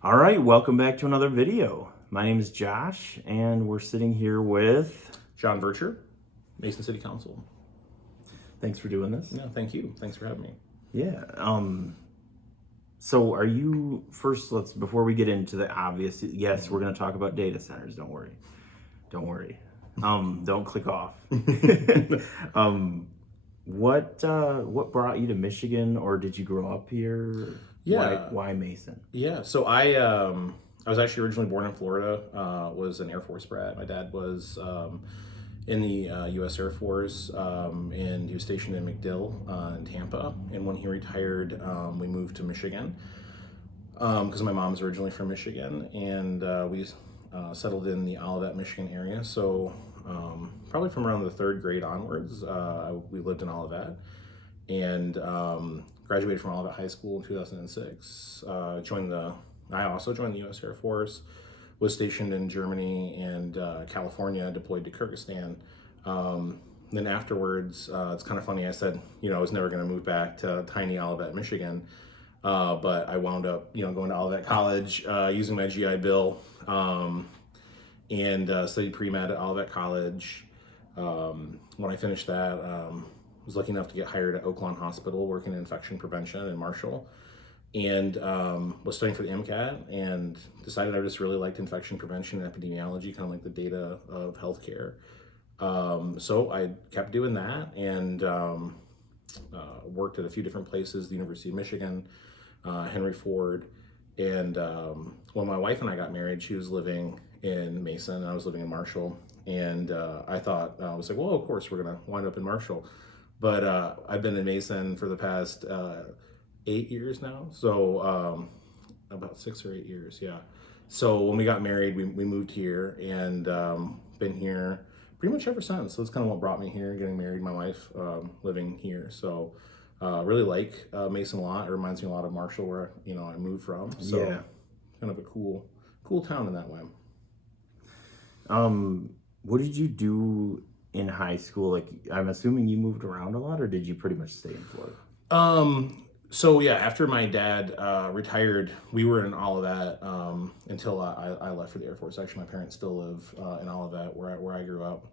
All right, welcome back to another video. My name is Josh, and we're sitting here with. John Vercher, Mason City Council. Thanks for doing this. No, thank you. Thanks for having me. Yeah. So, are you first? Let's before we get into the obvious. Yes, we're going to talk about data centers. Don't worry. Don't worry. Don't click off. What brought you to Michigan, or did you grow up here? Yeah. Why Mason? Yeah. So I was actually originally born in Florida. Was an Air Force brat. My dad was in the U.S. Air Force, and he was stationed in MacDill in Tampa. And when he retired, we moved to Michigan because my mom's originally from Michigan, and we settled in the Olivet, Michigan area. So probably from around the third grade onwards, we lived in Olivet, and graduated from Olivet High School in 2006. I also joined the U.S. Air Force, was stationed in Germany and California, deployed to Kyrgyzstan. Then afterwards, it's kind of funny, I said, I was never going to move back to tiny Olivet, Michigan, but I wound up, going to Olivet College, using my GI Bill, and studied pre-med at Olivet College. When I finished that, was lucky enough to get hired at Oaklawn Hospital, working in infection prevention in Marshall, and was studying for the MCAT, and decided I just really liked infection prevention and epidemiology, kind of like the data of healthcare. So I kept doing that, and worked at a few different places, the University of Michigan, Henry Ford, and when my wife and I got married, she was living in Mason, and I was living in Marshall, and I was like, well, of course we're gonna wind up in Marshall, but I've been in Mason for the past 8 years now, so about 6 or 8 years, yeah. So when we got married, we moved here, and been here pretty much ever since. So that's kind of what brought me here, getting married, my wife living here. So really like Mason a lot. It reminds me a lot of Marshall, where I moved from. So Yeah. kind of a cool town in that way. What did you do in high school? Like, I'm assuming you moved around a lot, or did you pretty much stay in Florida? So yeah, after my dad retired, we were in Olivet until I left for the Air Force. Actually, my parents still live in Olivet, where I grew up.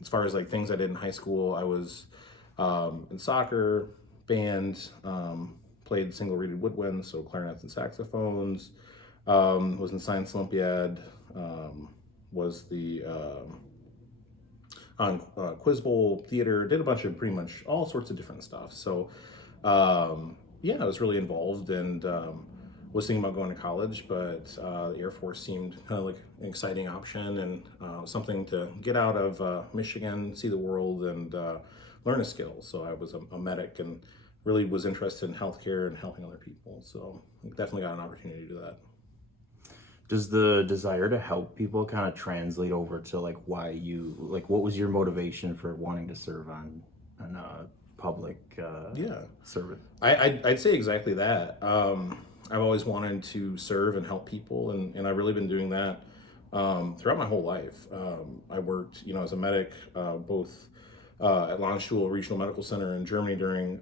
As far as like things I did in high school, I was in soccer, band, played single-reeded woodwind, so clarinets and saxophones. Was in Science Olympiad. Was the on Quiz Bowl theater. Did a bunch of pretty much all sorts of different stuff. So yeah, I was really involved, and was thinking about going to college, but the Air Force seemed kind of like an exciting option, and something to get out of Michigan, see the world, and learn a skill. So I was a medic, and really was interested in healthcare and helping other people. So definitely got an opportunity to do that. Does the desire to help people kind of translate over to like what was your motivation for wanting to serve on public service? I'd say exactly that. I've always wanted to serve and help people, and I've really been doing that throughout my whole life. I worked, as a medic, both at Landstuhl Regional Medical Center in Germany during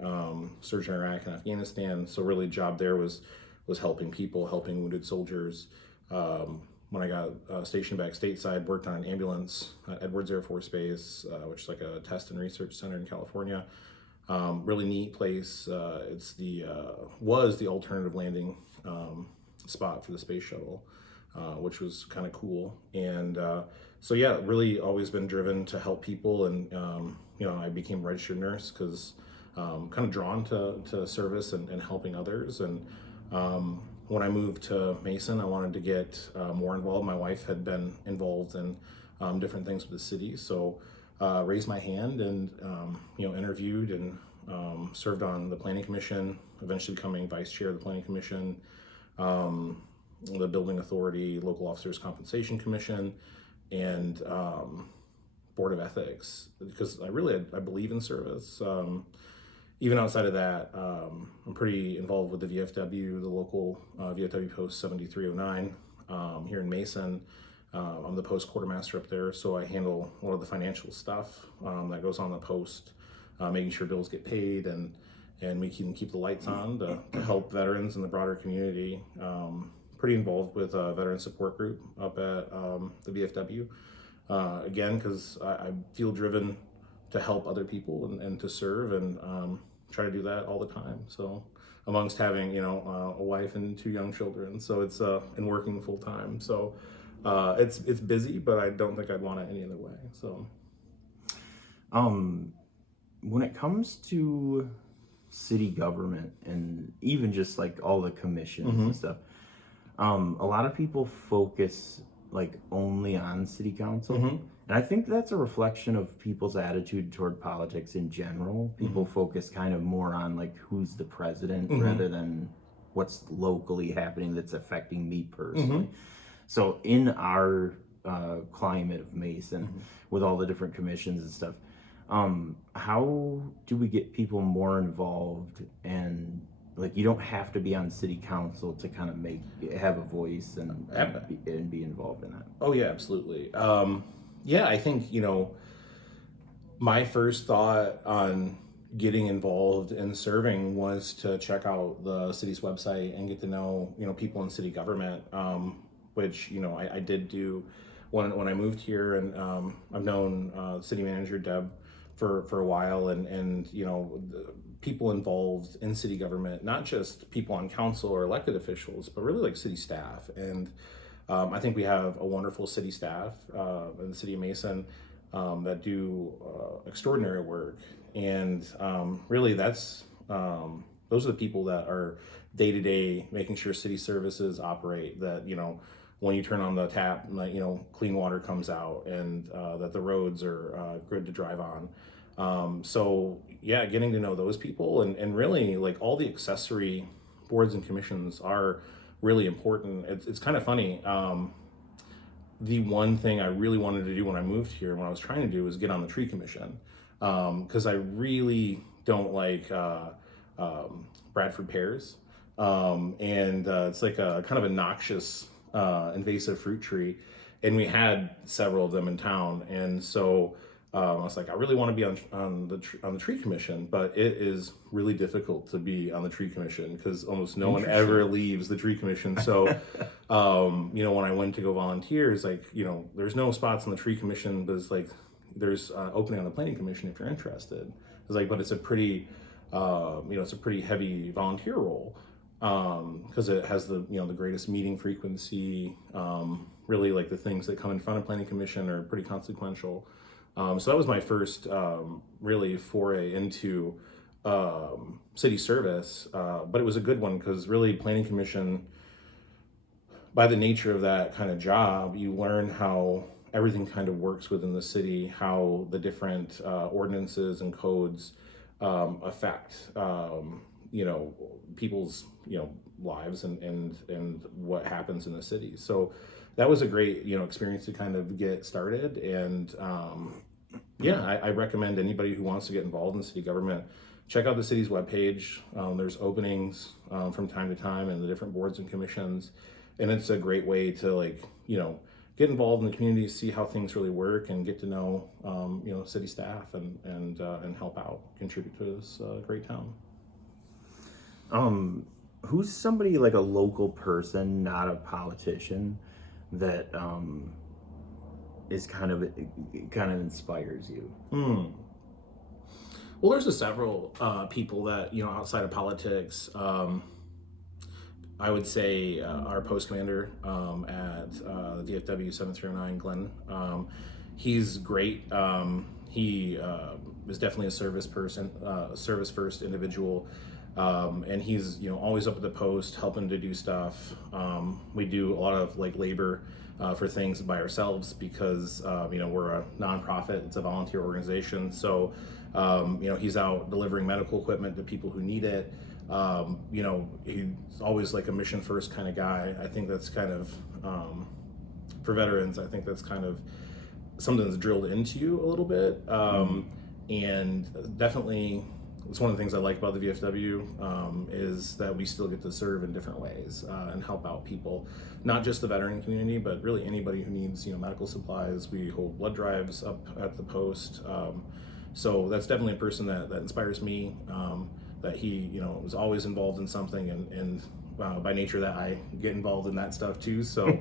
surge in Iraq and Afghanistan. So really, job there was helping people, helping wounded soldiers. When I got stationed back stateside, worked on an ambulance at Edwards Air Force Base, which is like a test and research center in California. Really neat place. Was the alternative landing spot for the space shuttle, which was kind of cool. And so yeah, really always been driven to help people. And I became a registered nurse because kind of drawn to service and helping others. And when I moved to Mason, I wanted to get more involved. My wife had been involved in different things with the city, so raised my hand and interviewed and served on the planning commission, eventually becoming vice chair of the planning commission, the building authority, local officers compensation commission, and board of ethics, because I believe in service. Even outside of that, I'm pretty involved with the VFW, the local VFW Post 7309 here in Mason. I'm the post quartermaster up there, so I handle a lot of the financial stuff that goes on the post, making sure bills get paid and and we can keep the lights on to help veterans in the broader community. Pretty involved with a veteran support group up at the VFW. Again, because I feel driven to help other people and to serve, and try to do that all the time. So amongst having, a wife and 2 young children, so it's and working full time. So it's busy, but I don't think I'd want it any other way. So when it comes to city government and even just like all the commissions and stuff, a lot of people focus like only on city council, and I think that's a reflection of people's attitude toward politics in general. People focus kind of more on like who's the president rather than what's locally happening that's affecting me personally. So in our climate of Mason, with all the different commissions and stuff, how do we get people more involved? And like, you don't have to be on city council to kind of have a voice and be involved in that. Oh yeah, absolutely. Yeah, I think, my first thought on getting involved in serving was to check out the city's website and get to know, people in city government, which, I did do when I moved here. And I've known city manager Deb for a while, and the people involved in city government, not just people on council or elected officials, but really like city staff. And I think we have a wonderful city staff in the city of Mason that do extraordinary work. And really those are the people that are day to day making sure city services operate, that, when you turn on the tap, clean water comes out, and that the roads are good to drive on. So yeah, getting to know those people, and really like all the accessory boards and commissions are really important. It's kind of funny. The one thing I really wanted to do when I moved here, when I was trying to do, was get on the tree commission, because I really don't like Bradford pears, and it's like a kind of a noxious invasive fruit tree, and we had several of them in town. And so I was like, I really want to be on the tree commission, but it is really difficult to be on the tree commission because almost no one ever leaves the tree commission. So, when I went to go volunteer, it's like, there's no spots on the tree commission, but it's like there's opening on the planning commission if you're interested. It's like, but it's a pretty, it's a pretty heavy volunteer role, because it has the greatest meeting frequency. Really, like the things that come in front of planning commission are pretty consequential. So that was my first really foray into city service, but it was a good one, because really planning commission, by the nature of that kind of job, you learn how everything kind of works within the city, how the different ordinances and codes affect people's lives and what happens in the city. So that was a great experience to kind of get started. And I recommend anybody who wants to get involved in city government, check out the city's webpage. There's openings from time to time in the different boards and commissions, and it's a great way to get involved in the community, see how things really work, and get to know city staff and help out, contribute to this great town. Who's somebody, like a local person, not a politician, that is kind of inspires you? Well, there's several people that outside of politics. I would say our post commander at DFW 7309, Glenn. He's great. He is definitely a service person, service first individual. And he's always up at the post helping to do stuff. We do a lot of labor for things by ourselves, because we're a nonprofit. It's a volunteer organization. So he's out delivering medical equipment to people who need it. He's always like a mission first kind of guy. I think that's kind of for veterans, I think that's kind of something that's drilled into you a little bit. And definitely it's one of the things I like about the VFW, is that we still get to serve in different ways and help out people, not just the veteran community, but really anybody who needs medical supplies. We hold blood drives up at the post. So that's definitely a person that inspires me. that he, was always involved in something, and by nature that I get involved in that stuff too. So,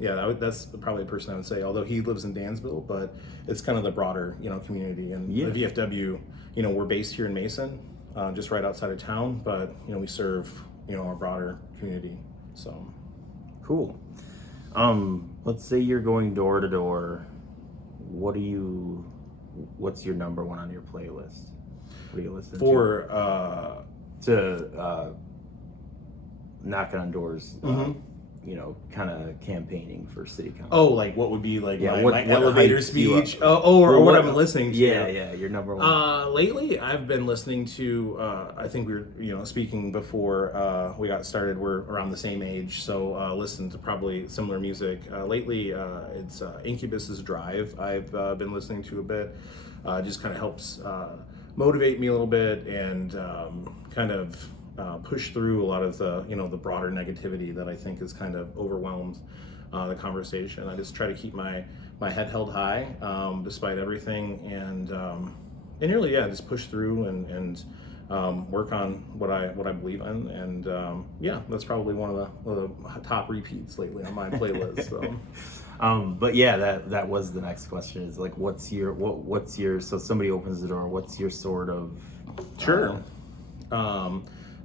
that's probably a person I would say, although he lives in Dansville, but it's kind of the broader, community. And the VFW, we're based here in Mason, just right outside of town, but, we serve, our broader community. So. Cool. Let's say you're going door to door. What's your number one on your playlist? What are you listening to knocking on doors, kind of campaigning for city council? Oh, like what would be like my what elevator speech? Or what I'm listening to? Yeah, your number one. Lately, I've been listening to, I think we were, speaking before we got started, we're around the same age, so listen to probably similar music. Lately, it's Incubus's Drive. I've been listening to a bit. Just kind of helps motivate me a little bit and kind of push through a lot of the the broader negativity that I think has kind of overwhelmed the conversation. I just try to keep my head held high despite everything, and really just push through and work on what I believe in, and that's probably one of the top repeats lately on my playlist. So. But that was the next question, is like, what's your so somebody opens the door, what's your sort of Sure.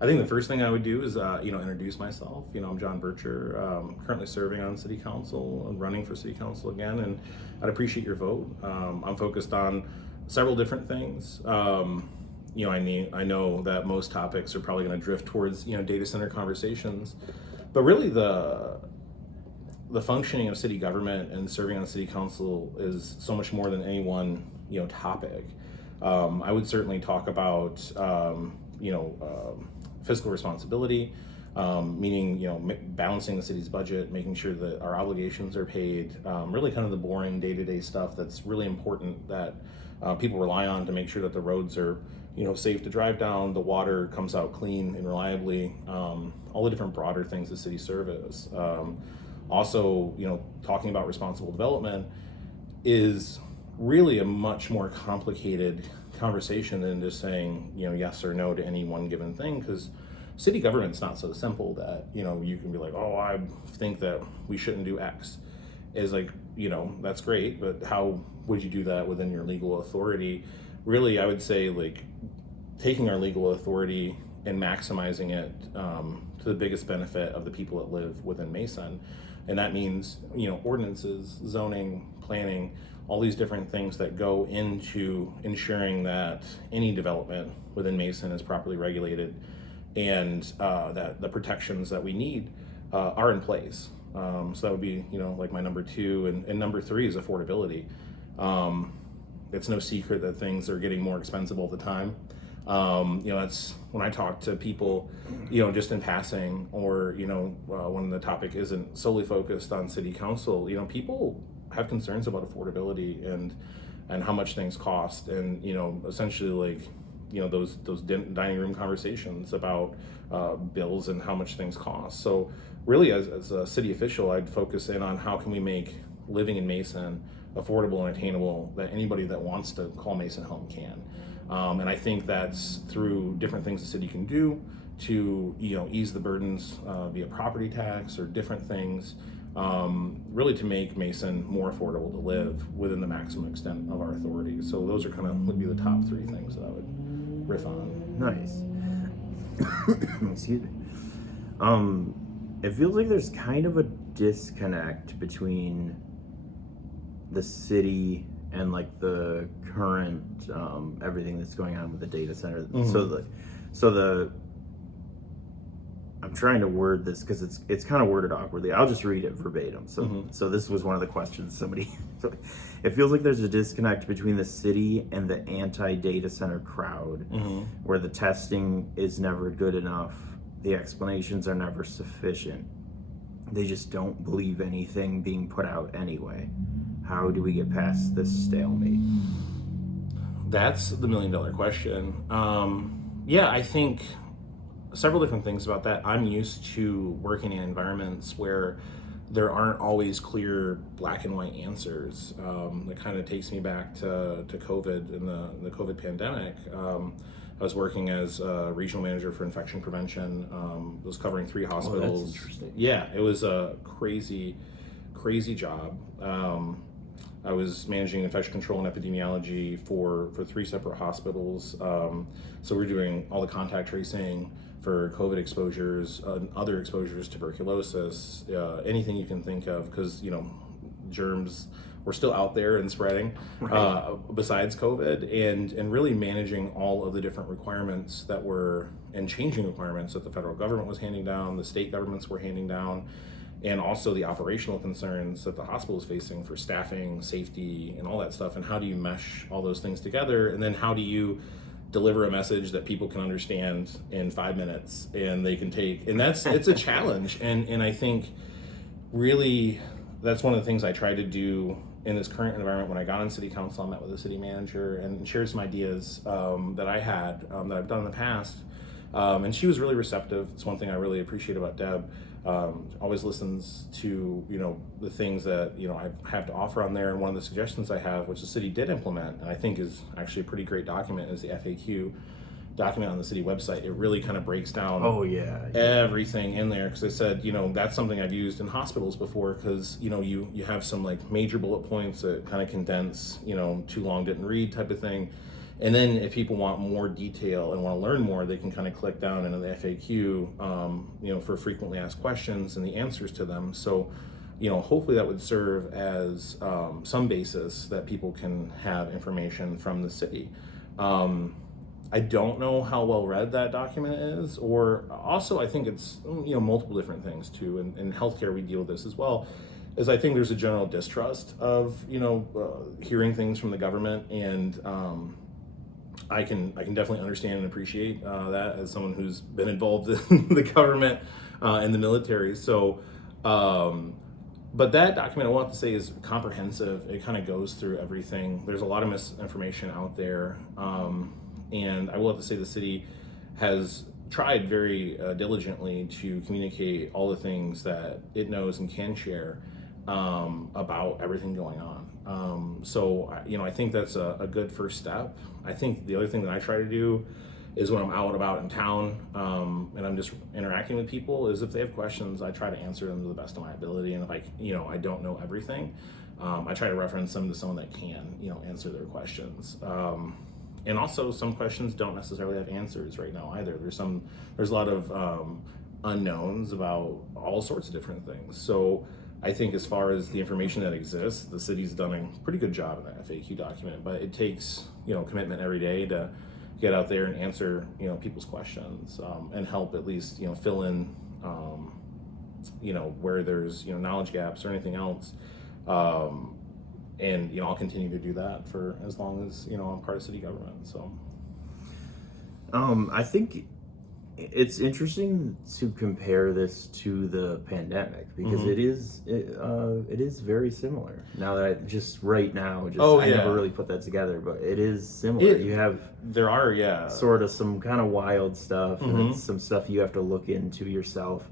I think the first thing I would do is, introduce myself. I'm John Vercher, currently serving on city council and running for city council again, and I'd appreciate your vote. I'm focused on several different things. I know that most topics are probably going to drift towards, data center conversations, but really the functioning of city government and serving on city council is so much more than any one, topic. I would certainly talk about, fiscal responsibility, meaning, balancing the city's budget, making sure that our obligations are paid, really kind of the boring day-to-day stuff that's really important that people rely on to make sure that the roads are, safe to drive down, the water comes out clean and reliably, all the different broader things the city service. Also, talking about responsible development is really a much more complicated conversation than just saying, yes or no to any one given thing, because city government's not so simple that, you can be like, oh, I think that we shouldn't do X. Is like, that's great, but how would you do that within your legal authority? Really, I would say, like, taking our legal authority and maximizing it to the biggest benefit of the people that live within Mason. And that means, ordinances, zoning, planning, all these different things that go into ensuring that any development within Mason is properly regulated, and that the protections that we need are in place. So that would be, like my number two, and number three is affordability. It's no secret that things are getting more expensive all the time. That's when I talk to people, just in passing, or, when the topic isn't solely focused on city council, people have concerns about affordability and how much things cost, and, essentially, like, those dining room conversations about bills and how much things cost. So really, as a city official, I'd focus in on how can we make living in Mason affordable and attainable, that anybody that wants to call Mason home can. And I think that's through different things the city can do to, ease the burdens via property tax or different things, really to make Mason more affordable to live within the maximum extent of our authority. So those are would be the top three things that I would riff on. Nice. Excuse me. It feels like there's kind of a disconnect between the city and like the current everything that's going on with the data center. Mm-hmm. I'm trying to word this because it's kind of worded awkwardly. I'll just read it verbatim. So this was one of the questions somebody. So it feels like there's a disconnect between the city and the anti-data center crowd, mm-hmm. where the testing is never good enough, the explanations are never sufficient. They just don't believe anything being put out anyway. How do we get past this stalemate? That's the $1 million question. I think several different things about that. I'm used to working in environments where there aren't always clear black and white answers. It kind of takes me back to COVID and the COVID pandemic. I was working as a regional manager for infection prevention. Was covering 3 hospitals. Oh, that's interesting. Yeah, it was a crazy job. I was managing infection control and epidemiology for 3 separate hospitals. So we're doing all the contact tracing for COVID exposures, other exposures, tuberculosis, anything you can think of, because germs were still out there and spreading, right. Besides COVID, and really managing all of the different requirements that were, and changing requirements that the federal government was handing down, the state governments were handing down, and also the operational concerns that the hospital is facing for staffing, safety, and all that stuff. And how do you mesh all those things together? And then how do you deliver a message that people can understand in 5 minutes and they can take? And it's a challenge. And I think really that's one of the things I try to do in this current environment. When I got on city council, I met with the city manager and shared some ideas that I had, that I've done in the past. And she was really receptive. It's one thing I really appreciate about Deb. Always listens to the things that I have to offer on there. And one of the suggestions I have, which the city did implement, and I think is actually a pretty great document, is the FAQ document on the city website. It really kind of breaks down everything in there, because I said that's something I've used in hospitals before, because you have some like major bullet points that kind of condense too long didn't read type of thing. And then if people want more detail and want to learn more, they can kind of click down into the FAQ, for frequently asked questions and the answers to them. So, hopefully that would serve as some basis that people can have information from the city. I don't know how well read that document is, or also I think it's, multiple different things too. And in healthcare, we deal with this as well. Is I think there's a general distrust of, hearing things from the government, and I can definitely understand and appreciate that as someone who's been involved in the government and the military. So, but that document, I want to say, is comprehensive. It kind of goes through everything. There's a lot of misinformation out there. And I will have to say the city has tried very diligently to communicate all the things that it knows and can share about everything going on. So I think that's a good first step. I think the other thing that I try to do is when I'm out and about in town, and I'm just interacting with people, is if they have questions, I try to answer them to the best of my ability. And if I don't know everything, I try to reference them to someone that can, answer their questions. And also some questions don't necessarily have answers right now either. There's a lot of unknowns about all sorts of different things. So I think as far as the information that exists, the city's done a pretty good job in that FAQ document, but it takes, commitment every day to get out there and answer, people's questions, and help at least, fill in, where there's, knowledge gaps or anything else. And, I'll continue to do that for as long as, I'm part of city government. So, I think it's interesting to compare this to the pandemic, because mm-hmm. it is very similar. Now that I never really put that together, but it is similar. There are sort of some kind of wild stuff, mm-hmm. and it's some stuff you have to look into yourself.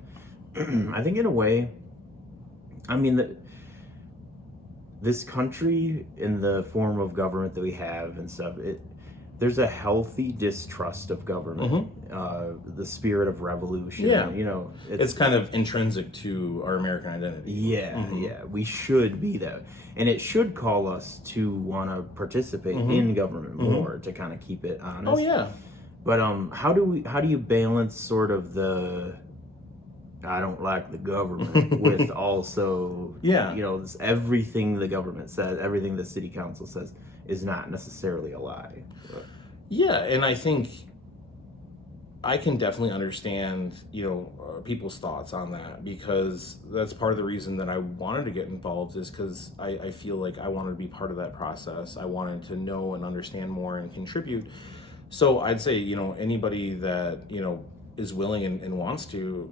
I think in a way, this country, in the form of government that we have and stuff, there's a healthy distrust of government, mm-hmm. The spirit of revolution. Yeah, it's kind of intrinsic to our American identity. Yeah, mm-hmm. Yeah, we should be that, and it should call us to want to participate mm-hmm. in government mm-hmm. more, to kind of keep it honest. Oh yeah, but how do you balance sort of the I don't like the government with also everything the government says, everything the city council says is not necessarily a lie. Yeah, and I think I can definitely understand people's thoughts on that, because that's part of the reason that I wanted to get involved, is because I feel like I wanted to be part of that process. I wanted to know and understand more and contribute. So I'd say anybody that is willing and wants to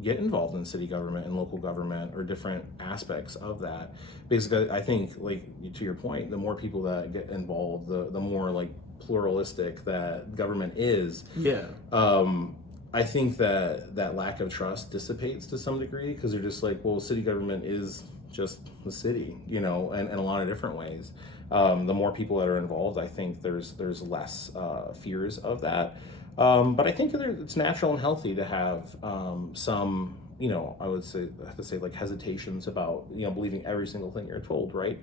get involved in city government and local government, or different aspects of that. Basically, I think, like, to your point, the more people that get involved, the more like pluralistic that government is. Yeah. I think that lack of trust dissipates to some degree, because they're just like, well, city government is just the city, in a lot of different ways. The more people that are involved, I think there's less fears of that. But I think it's natural and healthy to have some, I would say, I have to say, like, hesitations about, believing every single thing you're told, right?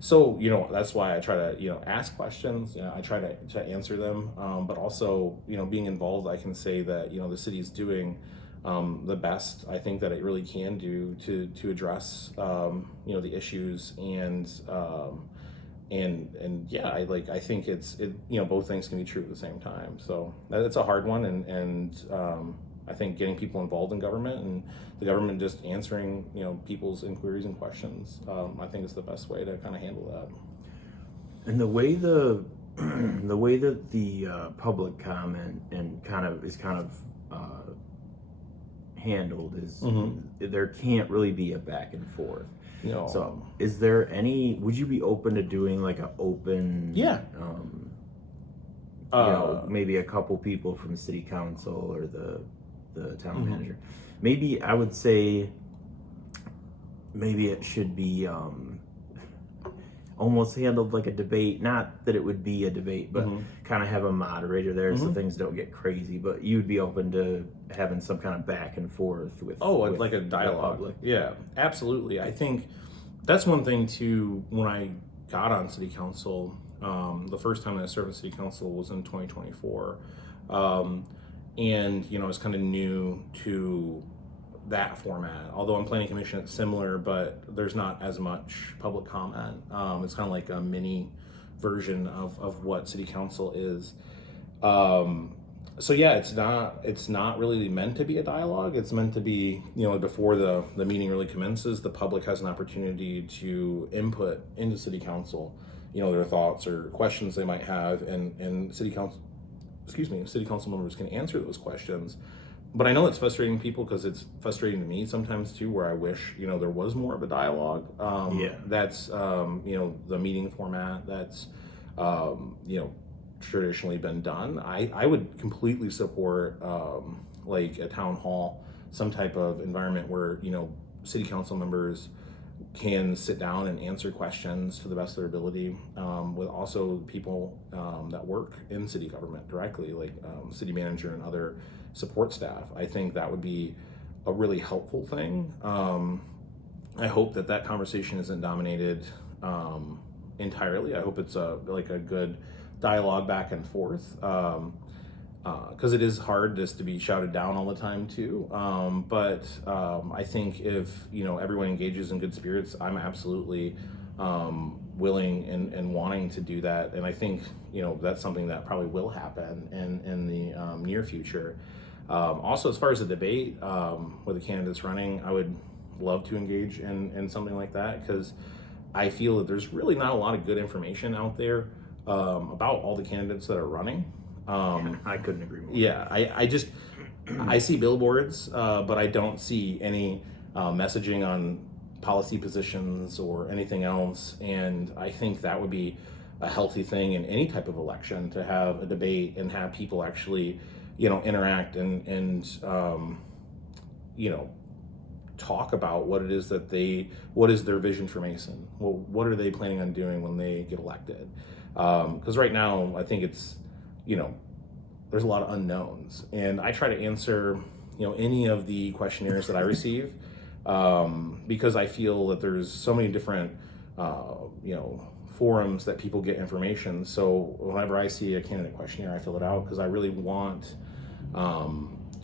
So, that's why I try to, ask questions. I try to answer them. But also, being involved, I can say that, the city's doing the best I think that it really can do to address, the issues and yeah, I think both things can be true at the same time. So it's a hard one, and I think getting people involved in government and the government just answering people's inquiries and questions, I think is the best way to kind of handle that. And the way the way that the public comment and kind of handled is there can't really be a back and forth. So is there would you be open to doing like an open, maybe a couple people from city council or the town manager? Maybe I would say maybe it should be almost handled like a debate. Not that it would be a debate, but kind of have a moderator there so things don't get crazy. But you'd be open to having some kind of back and forth with like a dialogue. Yeah, absolutely. I think that's one thing too. When I got on city council, the first time I served in city council was in 2024, and I was kind of new to that format. Although on planning commission it's similar, but there's not as much public comment. It's kind of like a mini version of what city council is. So yeah, it's not really meant to be a dialogue. It's meant to be, before the meeting really commences, the public has an opportunity to input into city council, their thoughts or questions they might have, and city council members can answer those questions. But I know it's frustrating people, because it's frustrating to me sometimes too, where I wish, there was more of a dialogue. That's, the meeting format that's, traditionally been done. I would completely support, like a town hall, some type of environment where, city council members can sit down and answer questions to the best of their ability, with also people that work in city government directly, like city manager and other support staff. I think that would be a really helpful thing. I hope that conversation isn't dominated entirely. I hope it's a good dialogue back and forth, because it is hard just to be shouted down all the time too. But I think if everyone engages in good spirits, I'm absolutely willing and wanting to do that. And I think that's something that probably will happen in the near future. Also, as far as the debate with the candidates running, I would love to engage in something like that, because I feel that there's really not a lot of good information out there about all the candidates that are running. I couldn't agree more. Yeah, I see billboards, but I don't see any messaging on policy positions or anything else. And I think that would be a healthy thing in any type of election, to have a debate and have people actually, interact and talk about what it is what is their vision for Mason? Well, what are they planning on doing when they get elected? Because right now, I think it's, there's a lot of unknowns, and I try to answer, any of the questionnaires that I receive, because I feel that there's so many different, forums that people get information. So whenever I see a candidate questionnaire, I fill it out, because I really want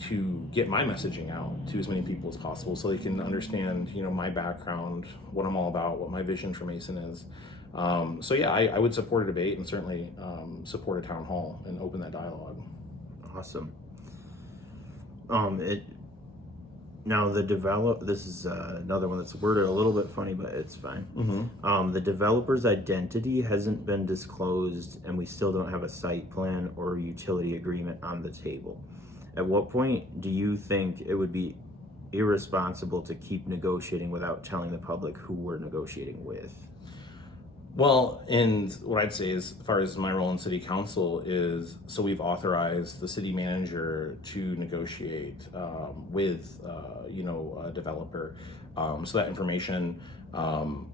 to get my messaging out to as many people as possible, so they can understand, my background, what I'm all about, what my vision for Mason is. So yeah, I would support a debate, and certainly support a town hall and open that dialogue. Awesome. This is another one that's worded a little bit funny, but it's fine. The developer's identity hasn't been disclosed, and we still don't have a site plan or utility agreement on the table. At what point do you think it would be irresponsible to keep negotiating without telling the public who we're negotiating with? Well, and what I'd say is, as far as my role in city council is, so we've authorized the city manager to negotiate with, a developer. So that information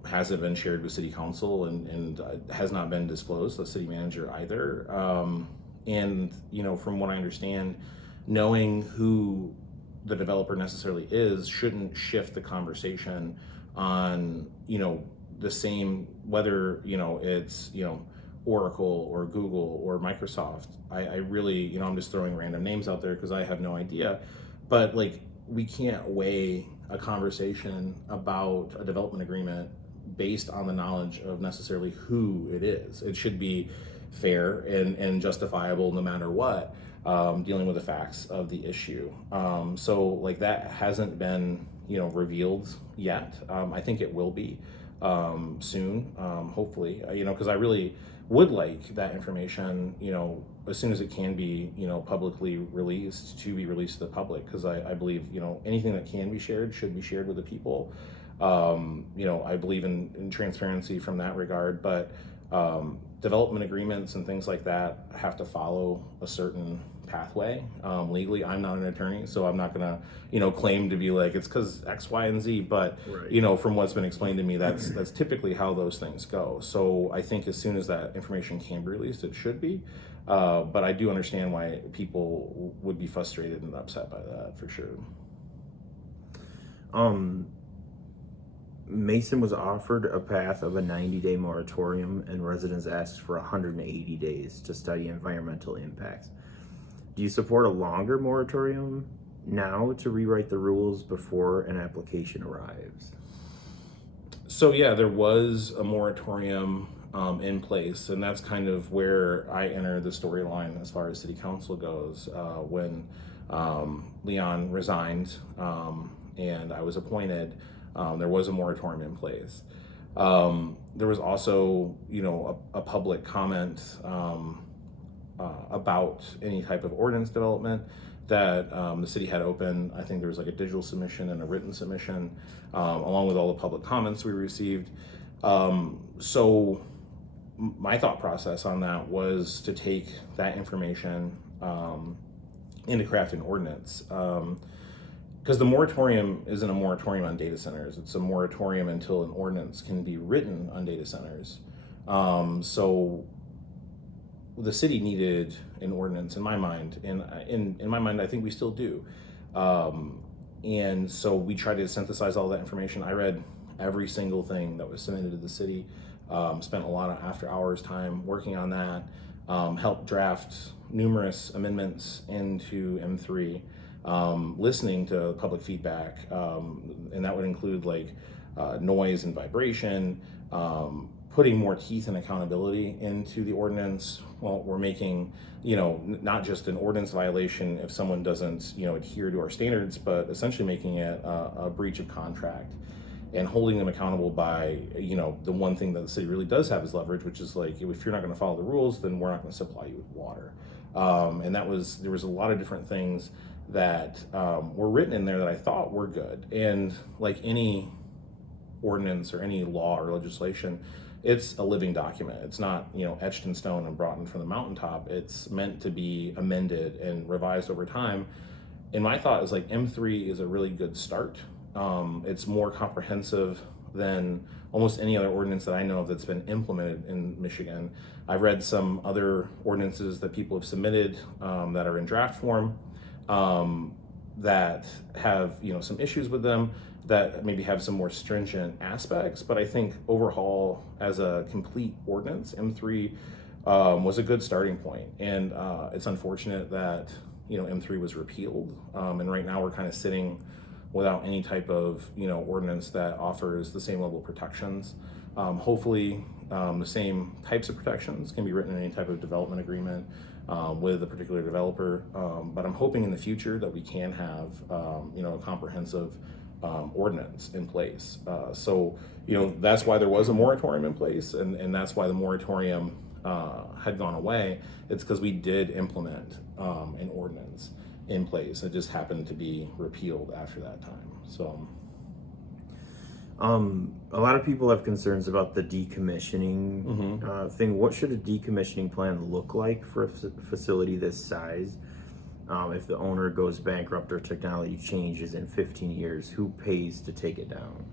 hasn't been shared with city council and has not been disclosed to the city manager either. And from what I understand, knowing who the developer necessarily is shouldn't shift the conversation on the same, whether it's Oracle or Google or Microsoft. I really, I'm just throwing random names out there because I have no idea, but like, we can't weigh a conversation about a development agreement based on the knowledge of necessarily who it is. It should be fair and justifiable no matter what, dealing with the facts of the issue. So like, that hasn't been revealed yet. I think it will be soon, hopefully, because I really would like that information, as soon as it can be, publicly released, to be released to the public, because I believe, anything that can be shared should be shared with the people. I believe in transparency from that regard, but development agreements and things like that have to follow a certain pathway. Legally, I'm not an attorney, so I'm not gonna, claim to be like, it's because X, Y, and Z, but right. From what's been explained to me, that's typically how those things go. So I think as soon as that information can be released, it should be. But I do understand why people would be frustrated and upset by that, for sure. Mason was offered a path of a 90-day moratorium, and residents asked for 180 days to study environmental impacts. Do you support a longer moratorium now to rewrite the rules before an application arrives? So yeah, there was a moratorium in place, and that's kind of where I enter the storyline as far as city council goes. When Leon resigned and I was appointed, there was a moratorium in place. There was also, a public comment about any type of ordinance development that the city had open. I think there was like a digital submission and a written submission, along with all the public comments we received. So my thought process on that was to take that information into crafting ordinance. Because the moratorium isn't a moratorium on data centers. It's a moratorium until an ordinance can be written on data centers. So the city needed an ordinance in my mind, and in my mind, I think we still do. And so we tried to synthesize all that information. I read every single thing that was submitted to the city, spent a lot of after hours time working on that, helped draft numerous amendments into M3. Listening to public feedback, and that would include like noise and vibration, putting more teeth and accountability into the ordinance. Well, we're making, not just an ordinance violation if someone doesn't, adhere to our standards, but essentially making it a breach of contract and holding them accountable by, the one thing that the city really does have is leverage, which is like, if you're not going to follow the rules, then we're not going to supply you with water. And there was a lot of different things that were written in there that I thought were good. And like any ordinance or any law or legislation, it's a living document. It's not, etched in stone and brought in from the mountaintop. It's meant to be amended and revised over time. And my thought is like, M3 is a really good start. It's more comprehensive than almost any other ordinance that I know of that's been implemented in Michigan. I've read some other ordinances that people have submitted that are in draft form, that have some issues with them, that maybe have some more stringent aspects. But I think overall, as a complete ordinance, M3 was a good starting point. And it's unfortunate that M3 was repealed, and right now we're kind of sitting without any type of ordinance that offers the same level of protections. Hopefully the same types of protections can be written in any type of development agreement with a particular developer, but I'm hoping in the future that we can have a comprehensive ordinance in place. So that's why there was a moratorium in place, and that's why the moratorium had gone away. It's because we did implement an ordinance in place. It just happened to be repealed after that time. So a lot of people have concerns about the decommissioning thing. What should a decommissioning plan look like for a facility this size? if the owner goes bankrupt or technology changes in 15 years, who pays to take it down?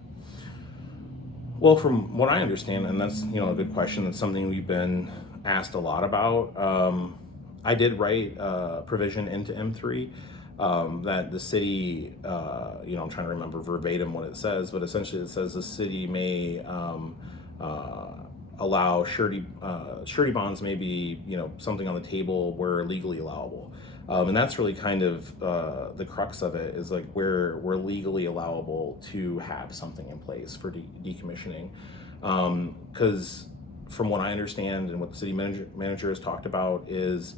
Well, from what I understand, and that's a good question. That's something we've been asked a lot about. I did write a provision into M3 that the city, I'm trying to remember verbatim what it says, but essentially it says the city may allow surety bonds, maybe something on the table where legally allowable. And that's really kind of the crux of it, is like where we're legally allowable to have something in place for decommissioning. Because from what I understand and what the city manager has talked about is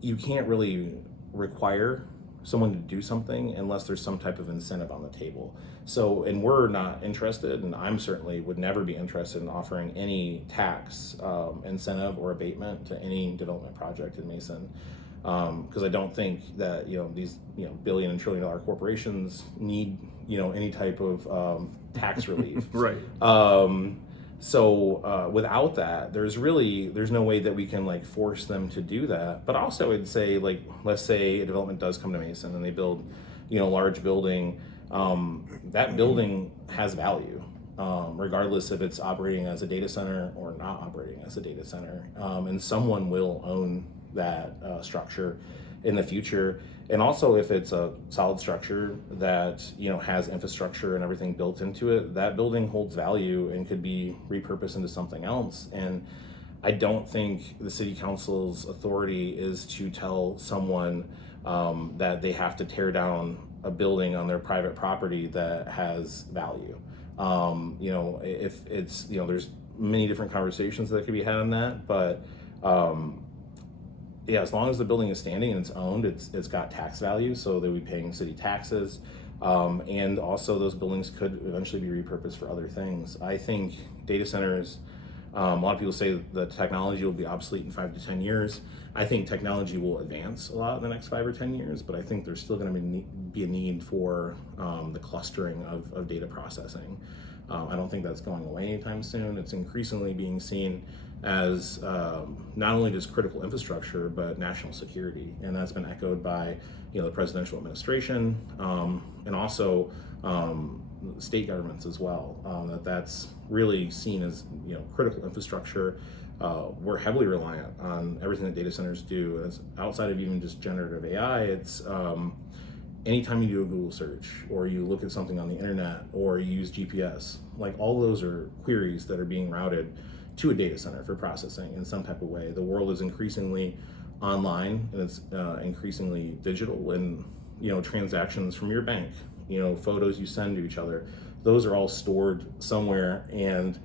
you can't really require someone to do something unless there's some type of incentive on the table. So, and we're not interested, and I'm certainly would never be interested in offering any tax incentive or abatement to any development project in Mason, because I don't think that these billion and trillion dollar corporations need any type of tax relief. Right. So without that, there's no way that we can like force them to do that. But also I'd say, like, let's say a development does come to Mason and they build, a large building. That building has value, regardless if it's operating as a data center or not operating as a data center. And someone will own that structure in the future. And also, if it's a solid structure that has infrastructure and everything built into it, that building holds value and could be repurposed into something else. And I don't think the city council's authority is to tell someone that they have to tear down a building on their private property that has value. If it's there's many different conversations that could be had on that, but yeah, as long as the building is standing and it's owned, it's got tax value, so they'll be paying city taxes, and also those buildings could eventually be repurposed for other things. I think data centers, a lot of people say the technology will be obsolete in 5 to 10 years. I think technology will advance a lot in the next 5 or 10 years, but I think there's still going to be a need for the clustering of data processing. I don't think that's going away anytime soon. It's increasingly being seen as not only just critical infrastructure, but national security. And that's been echoed by the presidential administration, and also state governments as well, that's really seen as critical infrastructure. We're heavily reliant on everything that data centers do. And it's outside of even just generative AI, it's anytime you do a Google search or you look at something on the internet or you use GPS, like all those are queries that are being routed to a data center for processing in some type of way. The world is increasingly online and it's increasingly digital, and transactions from your bank, photos you send to each other, those are all stored somewhere and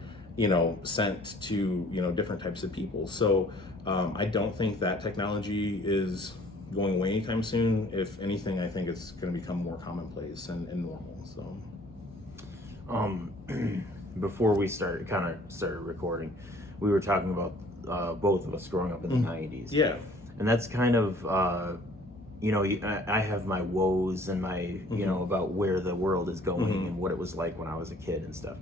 sent to different types of people. So I don't think that technology is going away anytime soon. If anything, I think it's going to become more commonplace and normal. So before we started recording, we were talking about both of us growing up in the 90s. Yeah. And that's kind of I have my woes and my about where the world is going and what it was like when I was a kid and stuff.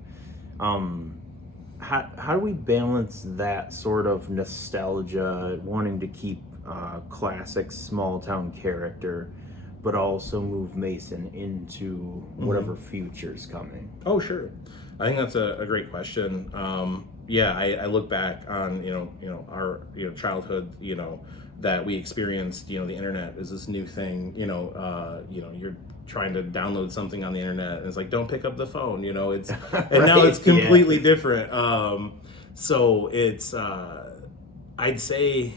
How do we balance that sort of nostalgia, wanting to keep classic small town character, but also move Mason into whatever future's coming? Oh, sure. I think that's a great question. I look back on our childhood, that we experienced. The internet is this new thing. You're trying to download something on the internet, and it's like, don't pick up the phone. It's and right, now it's completely different. So it's I'd say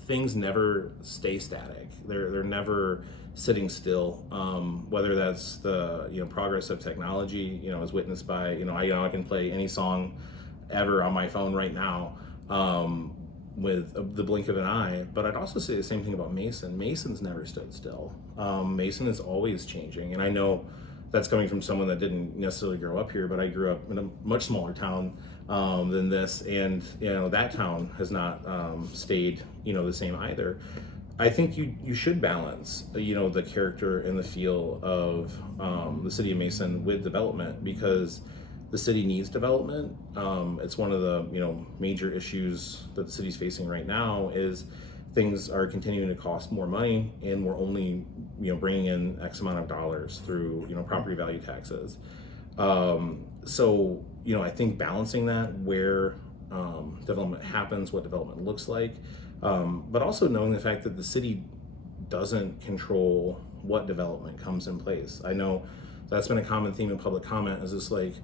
things never stay static. They're never sitting still. Whether that's the progress of technology, as witnessed by I can play any song ever on my phone right now with the blink of an eye. But I'd also say the same thing about Mason. Mason's never stood still. Mason is always changing, and I know that's coming from someone that didn't necessarily grow up here, but I grew up in a much smaller town than this, and that town has not stayed the same either. I think you should balance the character and the feel of the city of Mason with development, because the city needs development. It's one of the major issues that the city's facing right now is things are continuing to cost more money, and we're only, bringing in X amount of dollars through, property value taxes. So, I think balancing that where development happens, what development looks like, but also knowing the fact that the city doesn't control what development comes in place. I know that's been a common theme in public comment, is this like,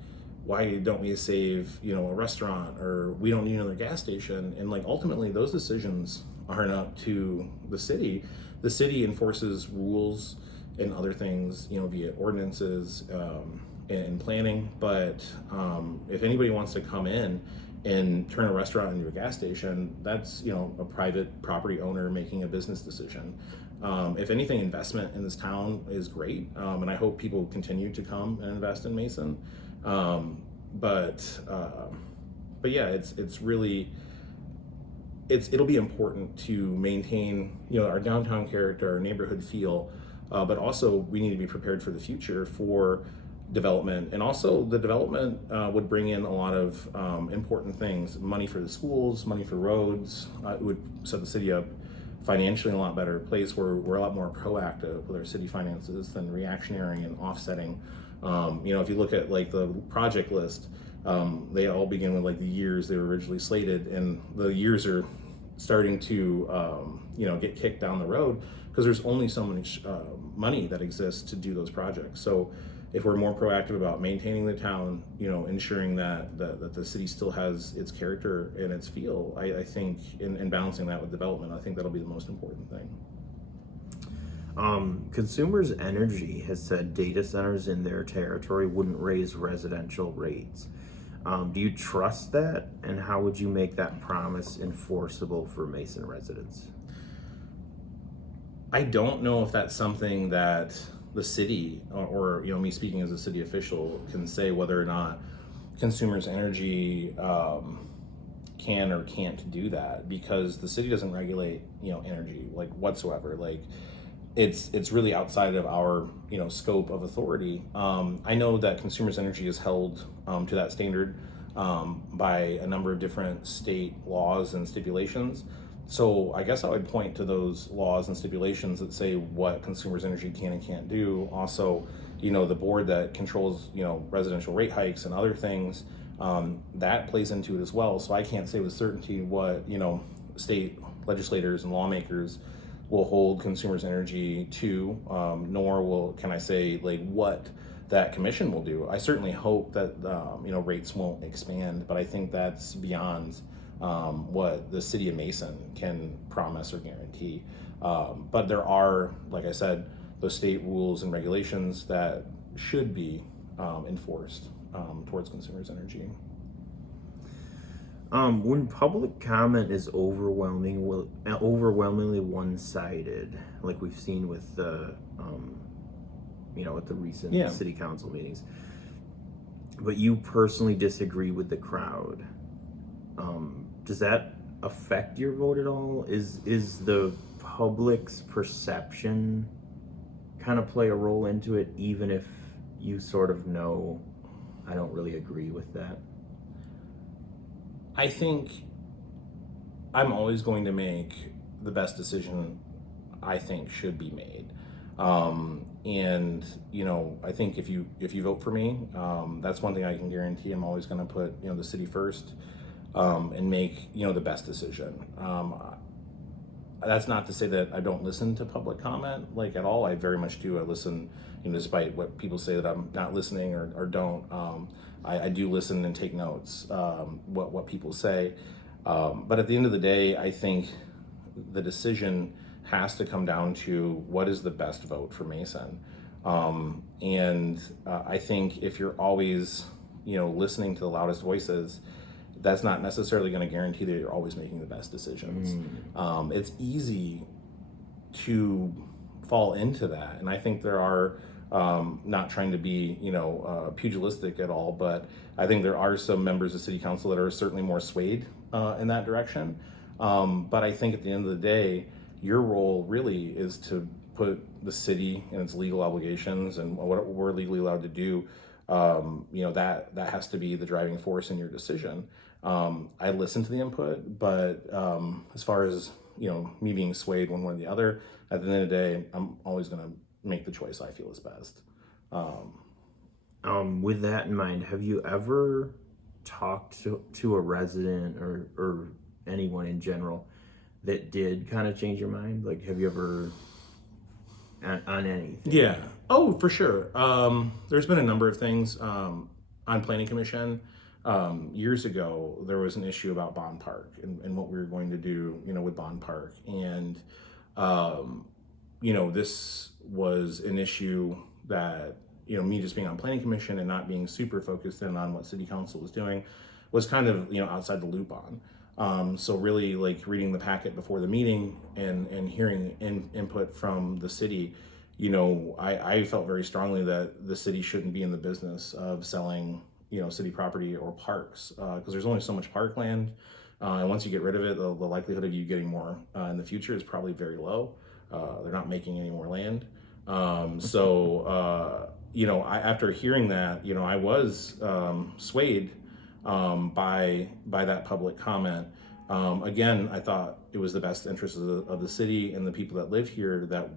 why don't we save, a restaurant, or we don't need another gas station? And like, ultimately those decisions aren't up to the city. The city enforces rules and other things, via ordinances, and planning. But if anybody wants to come in and turn a restaurant into a gas station, that's, a private property owner making a business decision. If anything, investment in this town is great, and I hope people continue to come and invest in Mason. But yeah, it's really, it'll be important to maintain, our downtown character, our neighborhood feel, but also we need to be prepared for the future for development. And also the development would bring in a lot of important things: money for the schools, money for roads. It would set the city up financially in a lot better place, where we're a lot more proactive with our city finances than reactionary and offsetting. If you look at like the project list, they all begin with like the years they were originally slated, and the years are starting to get kicked down the road because there's only so much money that exists to do those projects. So if we're more proactive about maintaining the town, ensuring that the city still has its character and its feel, I think, in balancing that with development, I think that'll be the most important thing. Consumers Energy has said data centers in their territory wouldn't raise residential rates. Do you trust that? And how would you make that promise enforceable for Mason residents? I don't know if that's something that the city, or me speaking as a city official, can say whether or not Consumers Energy can or can't do that, because the city doesn't regulate energy like whatsoever. Like, it's really outside of our scope of authority. I know that Consumers Energy is held to that standard by a number of different state laws and stipulations. So I guess I would point to those laws and stipulations that say what Consumers Energy can and can't do. Also, the board that controls, residential rate hikes and other things, that plays into it as well. So I can't say with certainty what, state legislators and lawmakers will hold Consumers Energy to, nor can I say like what that commission will do. I certainly hope that, rates won't expand, but I think that's beyond what the city of Mason can promise or guarantee. But there are, like I said, those state rules and regulations that should be enforced towards Consumers Energy. When public comment is overwhelmingly one-sided, like we've seen with the, with the recent city council meetings, but you personally disagree with the crowd, does that affect your vote at all? Is the public's perception kind of play a role into it, even if you sort of know, I don't really agree with that? I think I'm always going to make the best decision I think should be made. And I think if you vote for me, that's one thing I can guarantee. I'm always going to put the city first, and make the best decision. That's not to say that I don't listen to public comment like at all. I very much do. I listen, despite what people say that I'm not listening or don't. I do listen and take notes, what people say. But at the end of the day, I think the decision has to come down to what is the best vote for Mason. And I think if you're always, listening to the loudest voices, that's not necessarily going to guarantee that you're always making the best decisions. It's easy to fall into that. And I think there are, not trying to be, pugilistic at all, but I think there are some members of city council that are certainly more swayed in that direction. But I think at the end of the day, your role really is to put the city and its legal obligations and what we're legally allowed to do. That has to be the driving force in your decision. I listen to the input, but as far as me being swayed one way or the other. At the end of the day, I'm always going to make the choice I feel is best. With that in mind, have you ever talked to a resident or anyone in general that did kind of change your mind? Like, have you ever on anything? Yeah. Oh, for sure. There's been a number of things on Planning Commission. Years ago, there was an issue about Bond Park and what we were going to do, with Bond Park. And, this was an issue that, me just being on Planning Commission and not being super focused in on what City Council was doing was kind of, outside the loop on. So really like reading the packet before the meeting and hearing input from the city, I felt very strongly that the city shouldn't be in the business of selling, city property or parks, because there's only so much parkland. And once you get rid of it, the likelihood of you getting more in the future is probably very low. They're not making any more land. After hearing that, I was swayed by that public comment. Again, I thought it was the best interest of the city and the people that live here that,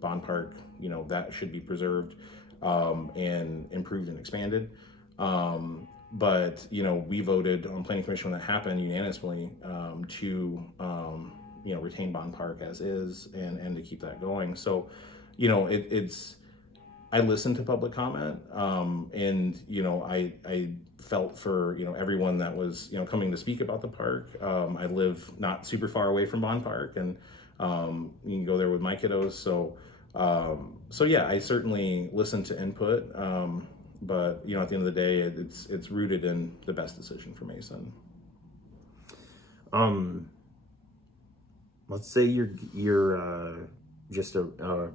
Bond Park, that should be preserved and improved and expanded. But we voted on Planning Commission when that happened unanimously to, retain Bond Park as is and to keep that going. So, I listened to public comment, and I felt for everyone that was coming to speak about the park. I live not super far away from Bond Park, and you can go there with my kiddos. So yeah, I certainly listened to input, but at the end of the day, it's rooted in the best decision for Mason. Let's say you're just a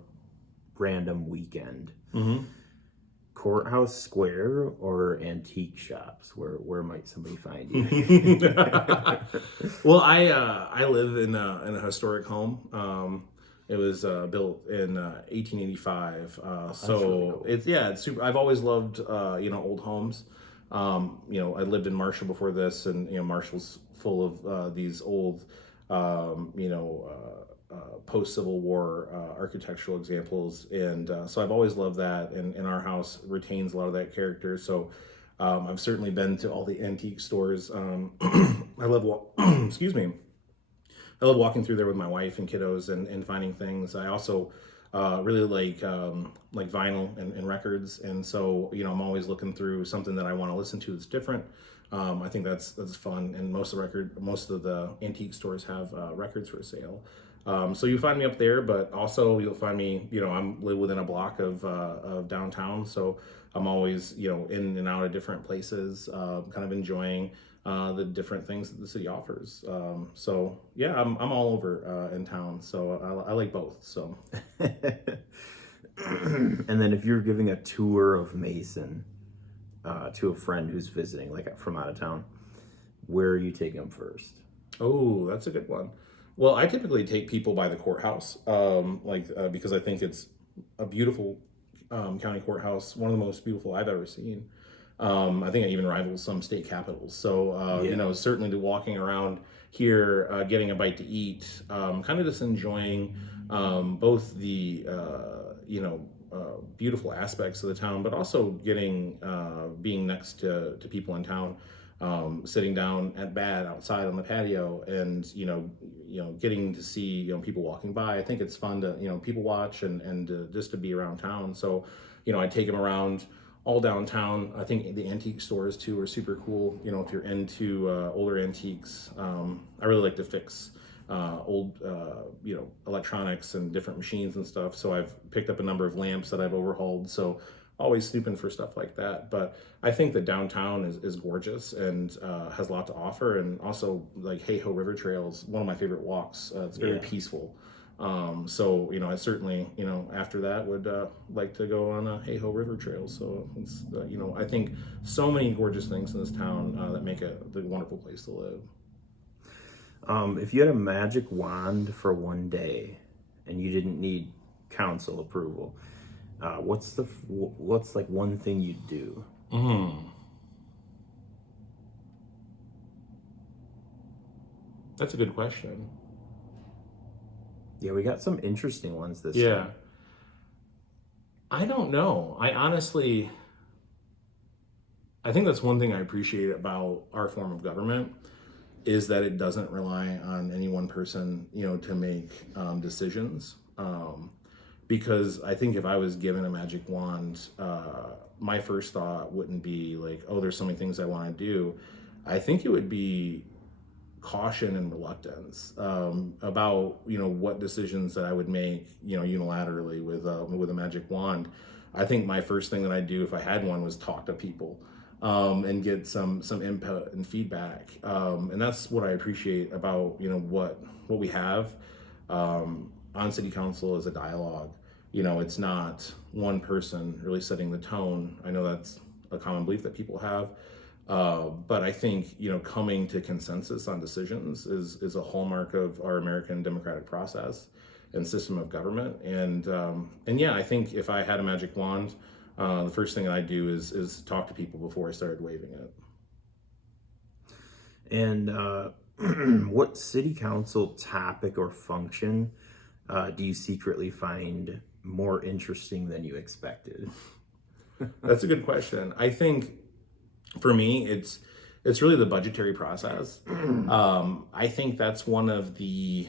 random weekend. Mm-hmm. Courthouse Square or antique shops? Where might somebody find you? Well, I live in a historic home. It was built in 1885. So really cool. It's super. I've always loved old homes. I lived in Marshall before this, and Marshall's full of these old post-Civil War architectural examples, and so I've always loved that, and our house retains a lot of that character. So I've certainly been to all the antique stores. I love excuse me. I love walking through there with my wife and kiddos and finding things. I also really like vinyl and records, and so I'm always looking through something that I want to listen to that's different. I think that's fun, and most of the antique stores have records for sale. So you find me up there, but also you'll find me, I'm live within a block of downtown, so I'm always, in and out of different places, kind of enjoying the different things that the city offers. So yeah, I'm all over in town, so I like both. So. And then if you're giving a tour of Mason to a friend who's visiting, like from out of town, where are you taking them first? Oh, that's a good one. Well, I typically take people by the courthouse, because I think it's a beautiful county courthouse, one of the most beautiful I've ever seen. I think it even rivals some state capitals. So, certainly walking around here, getting a bite to eat, kind of just enjoying both the, beautiful aspects of the town, but also being next to people in town. Sitting down at bat outside on the patio and getting to see people walking by. I think it's fun to people watch and just to be around town. So I take them around all downtown. I think the antique stores too are super cool. If you're into older antiques, I really like to fix old electronics and different machines and stuff. So I've picked up a number of lamps that I've overhauled. So always snooping for stuff like that. But I think that downtown is gorgeous and has a lot to offer. And also like Hay-Ho River Trails, one of my favorite walks. It's very peaceful. So I certainly, after that would like to go on a Hay-Ho River Trail. So it's, I think so many gorgeous things in this town that make it a wonderful place to live. If you had a magic wand for one day and you didn't need council approval, what's like one thing you'd do? That's a good question. Yeah, we got some interesting ones this Yeah. time. I don't know. I think that's one thing I appreciate about our form of government is that it doesn't rely on any one person, to make decisions. Because I think if I was given a magic wand, my first thought wouldn't be like, oh, there's so many things I want to do. I think it would be caution and reluctance about what decisions that I would make unilaterally with a magic wand. I think my first thing that I'd do if I had one was talk to people and get some input and feedback, and that's what I appreciate about what we have on city council is a dialogue. It's not one person really setting the tone. I know that's a common belief that people have. But I think coming to consensus on decisions is a hallmark of our American democratic process and system of government. And yeah, I think if I had a magic wand, the first thing I'd do is talk to people before I started waving it. And what city council topic or function do you secretly find more interesting than you expected? That's a good question. I think for me, it's really the budgetary process. I think that's one of the,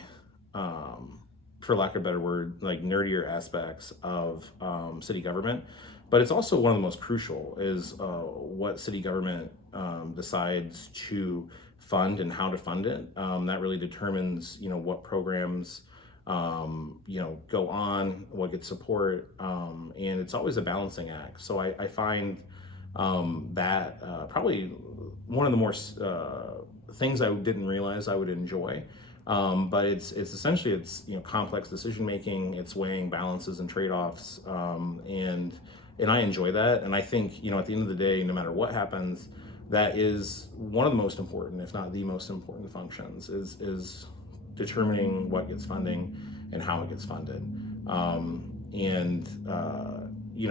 for lack of a better word, like nerdier aspects of city government. But it's also one of the most crucial is what city government decides to fund and how to fund it. That really determines, what programs, go on, what gets support, and it's always a balancing act. So I find that probably one of the more things I didn't realize I would enjoy. But it's essentially complex decision making. It's weighing balances and trade-offs, and I enjoy that. And I think at the end of the day, no matter what happens, that is one of the most important, if not the most important functions, is determining what gets funding and how it gets funded.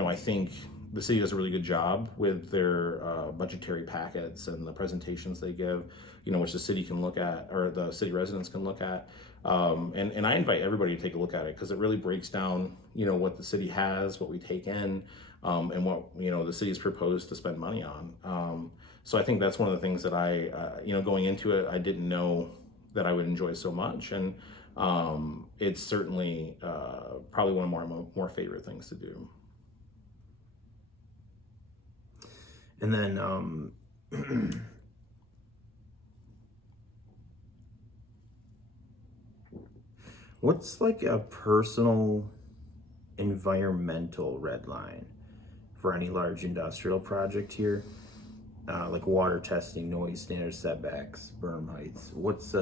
I think the city does a really good job with their budgetary packets and the presentations they give, which the city can look at, or the city residents can look at. And I invite everybody to take a look at it because it really breaks down, what the city has, what we take in, and what, the city's proposed to spend money on. So I think that's one of the things that I, going into it, I didn't know that I would enjoy so much. And it's certainly probably one of my more favorite things to do. And then what's like a personal environmental red line for any large industrial project here? Like water testing, noise standards, setbacks, berm heights. What's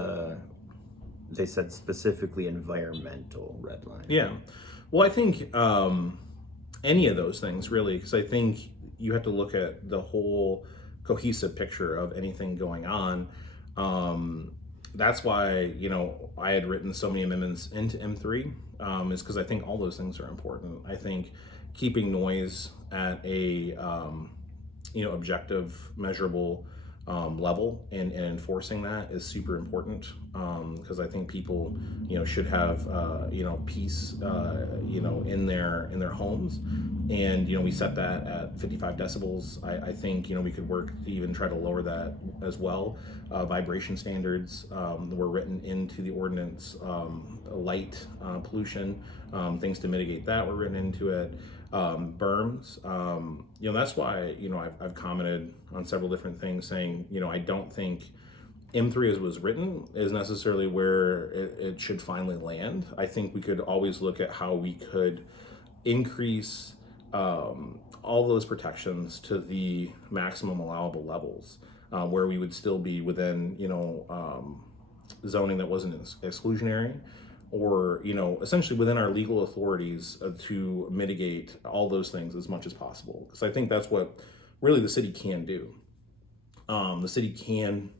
they said specifically environmental red line? Yeah. Well, I think any of those things really, because I think you have to look at the whole cohesive picture of anything going on. That's why, I had written so many amendments into M3, is because I think all those things are important. I think keeping noise at a, objective, measurable level and enforcing that is super important, because I think people, should have, peace, in their homes. And, we set that at 55 decibels. I think, we could work to even try to lower that as well. Vibration standards were written into the ordinance. Light pollution, things to mitigate that were written into it. Berms, that's why, I've commented on several different things saying, I don't think M3 as was written is necessarily where it should finally land. I think we could always look at how we could increase all those protections to the maximum allowable levels, where we would still be within, zoning that wasn't exclusionary, or essentially within our legal authorities to mitigate all those things as much as possible, because I think that's what really the city can do. The city can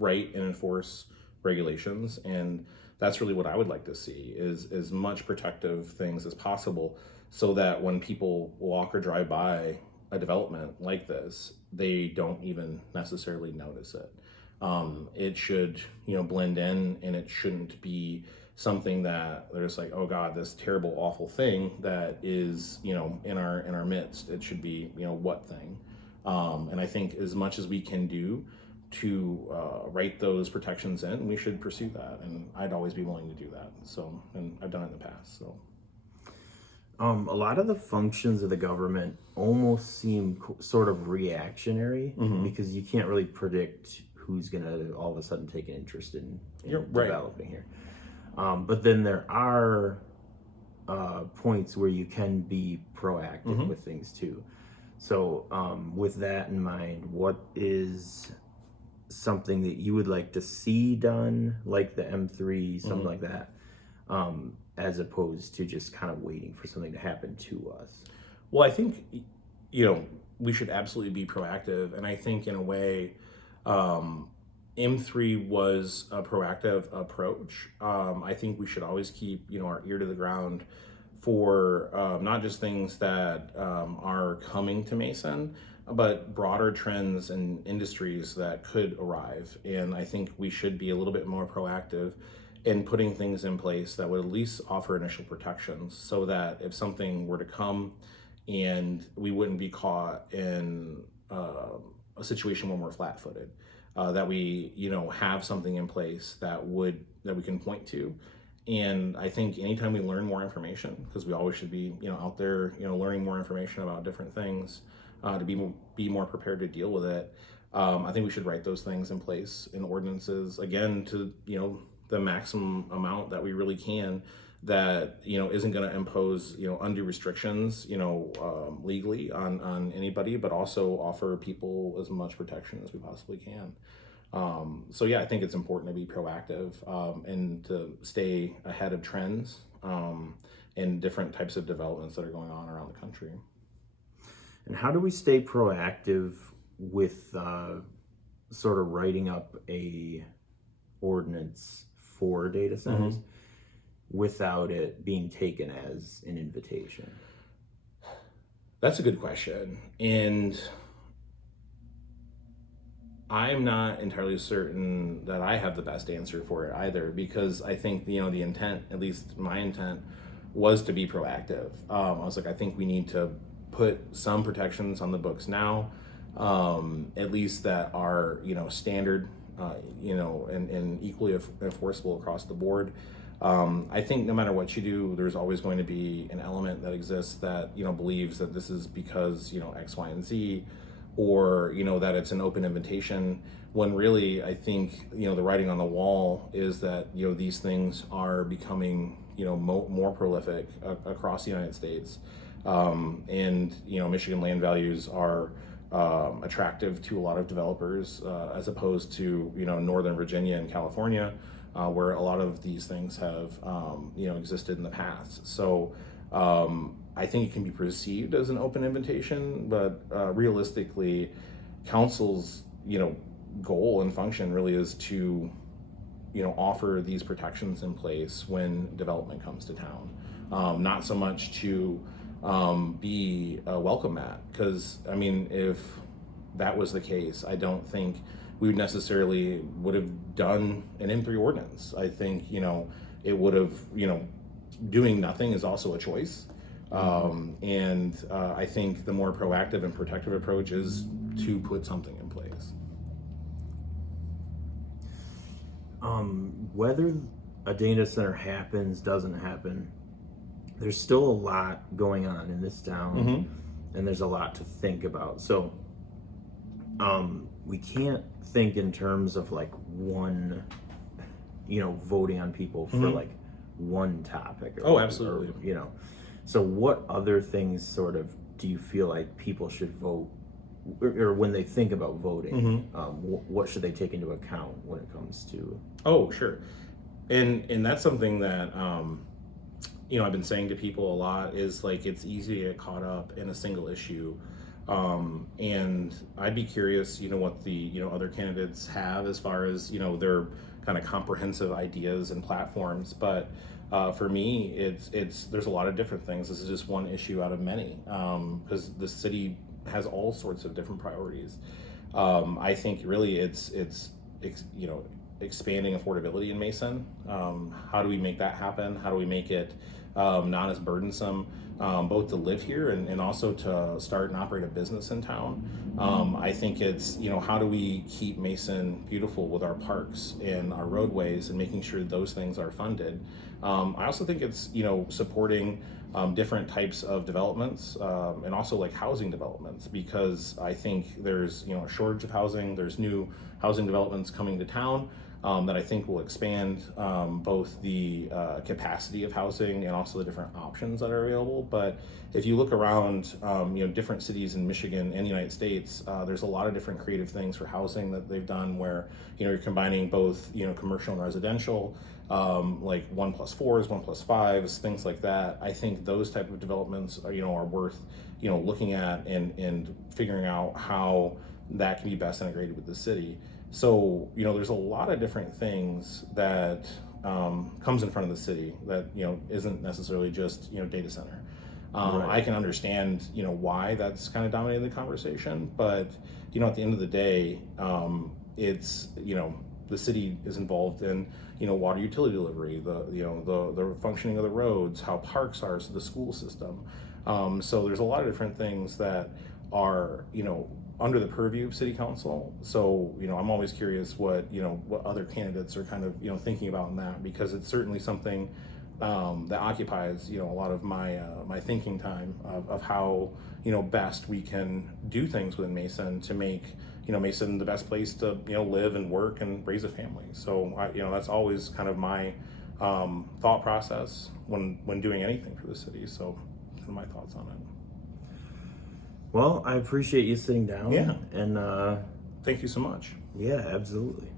write and enforce regulations, and that's really what I would like to see is as much protective things as possible, so that when people walk or drive by a development like this, they don't even necessarily notice it. It should blend in, and it shouldn't be something that they're just like, oh God, this terrible, awful thing that is, in our midst. It should be, what thing. And I think as much as we can do to write those protections in, we should pursue that. And I'd always be willing to do that. So, and I've done it in the past. So, a lot of the functions of the government almost seem sort of reactionary because you can't really predict who's going to all of a sudden take an interest in developing here. But then there are points where you can be proactive with things too. So with that in mind, what is something that you would like to see done, like the M3, something like that, as opposed to just kind of waiting for something to happen to us? Well, I think, we should absolutely be proactive. And I think in a way, M3 was a proactive approach. I think we should always keep, our ear to the ground for not just things that are coming to Mason, but broader trends and industries that could arrive. And I think we should be a little bit more proactive in putting things in place that would at least offer initial protections, so that if something were to come and we wouldn't be caught in a situation when we're flat-footed, that we have something in place that we can point to. And I think anytime we learn more information, because we always should be out there learning more information about different things, to be more prepared to deal with it. I think we should write those things in place in ordinances, again, to the maximum amount that we really can, that isn't going to impose undue restrictions legally on anybody, but also offer people as much protection as we possibly can. So yeah, I think it's important to be proactive and to stay ahead of trends and different types of developments that are going on around the country. And how do we stay proactive with sort of writing up a ordinance for data centers without it being taken as an invitation? That's a good question. And I'm not entirely certain that I have the best answer for it either, because I think, the intent, at least my intent, was to be proactive. I was like, I think we need to put some protections on the books now, at least that are, standard, and equally enforceable across the board. I think no matter what you do, there's always going to be an element that exists that, believes that this is because, X, Y, and Z, or, that it's an open invitation, when really I think, the writing on the wall is that, these things are becoming, more prolific across the United States. And, Michigan land values are attractive to a lot of developers, as opposed to, Northern Virginia and California, where a lot of these things have, existed in the past. So I think it can be perceived as an open invitation, but realistically, council's, goal and function really is to, offer these protections in place when development comes to town. Not so much to be a welcome mat, because if that was the case, I don't think we necessarily would have done an M3 ordinance. I think it would have, doing nothing is also a choice. And I think the more proactive and protective approach is to put something in place. Whether a data center happens, doesn't happen, there's still a lot going on in this town, and there's a lot to think about. So we can't think in terms of like one, voting on people for like one topic. Or, absolutely. Or, so what other things sort of do you feel like people should vote, or when they think about voting, what should they take into account when it comes to? Oh, sure. And that's something that, I've been saying to people a lot, is like, it's easy to get caught up in a single issue. And I'd be curious, what the, other candidates have as far as, their kind of comprehensive ideas and platforms. But for me, there's a lot of different things. This is just one issue out of many, because the city has all sorts of different priorities. I think really it's expanding affordability in Mason. How do we make that happen? How do we make it not as burdensome, both to live here and also to start and operate a business in town? I think it's, how do we keep Mason beautiful with our parks and our roadways and making sure those things are funded? I also think it's, supporting different types of developments and also like housing developments, because I think there's, a shortage of housing. There's new housing developments coming to town that I think will expand both the capacity of housing and also the different options that are available. But if you look around, different cities in Michigan and the United States, there's a lot of different creative things for housing that they've done where, you're combining both, commercial and residential, like 1+4s, 1+5s, things like that. I think those type of developments are worth, looking at and figuring out how that can be best integrated with the city. So, there's a lot of different things that comes in front of the city that, isn't necessarily just, data center. Right. I can understand, why that's kind of dominating the conversation, but, at the end of the day, it's, the city is involved in, water utility delivery, the functioning of the roads, how parks are, so the school system. So there's a lot of different things that are, under the purview of city council. So, I'm always curious what other candidates are kind of, thinking about in that, because it's certainly something that occupies, a lot of my my thinking time of how, best we can do things within Mason to make, Mason the best place to, live and work and raise a family. So, that's always kind of my thought process when doing anything for the city. So, kind of my thoughts on it. Well, I appreciate you sitting down. Yeah. And thank you so much. yeah, absolutely.